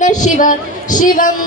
శివ శివం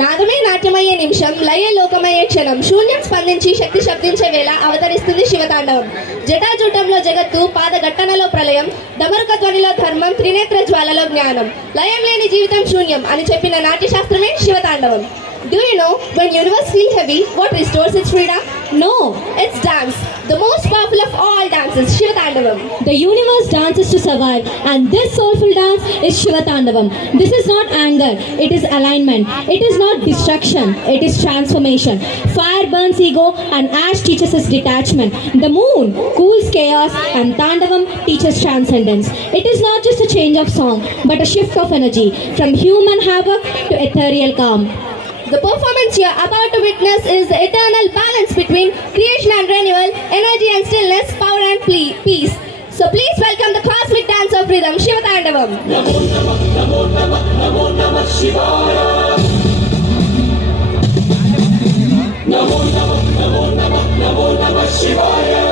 నాదమే నాట్యమయ్యే నిమిషం, లయ లోకమయ్యే క్షణం, శూన్యం స్పందించి శక్తి శబ్దించే వేళ అవతరిస్తుంది శివతాండవం. జటాజూటంలో జగత్తు, పాదఘట్టనలో ప్రళయం, డమరుక ధ్వనిలో ధర్మం, త్రినేత్ర జ్వాలలో జ్ఞానం, లయం లేని జీవితం శూన్యం అని చెప్పిన నాట్యశాస్త్రమే శివతాండవం. Do you know when universe feels heavy, what restores its freedom? No, it's dance, the most powerful of all dances, Shivatandavam. the universe dances to survive, and this soulful dance is Shivatandavam. This is not anger, it is alignment. It is not destruction, it is transformation. Fire burns ego, and ash teaches us detachment. The moon cools chaos, and Tandavam teaches transcendence. It is not just a change of song, but a shift of energy from human havoc to ethereal calm. The performance you are about to witness is the eternal balance between creation and renewal, energy and stillness, power and peace. So please welcome the cosmic dance of rhythm, Shivatandavam. Namo Namah Namo Namah Namo Namah Shivaya. Namo Namah Namo Namah Namo Namah Shivaya.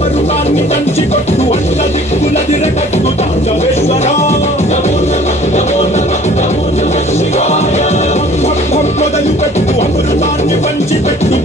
మరుగాన్ని దంచి కొట్టు అంత దిక్కుల దిరగట్టు తాండవేశ్వరా. నమో నమః నమో నమః నమో నమః శివాయ. మొదలు పెట్టు అమృతాన్ని పంచి పెట్టు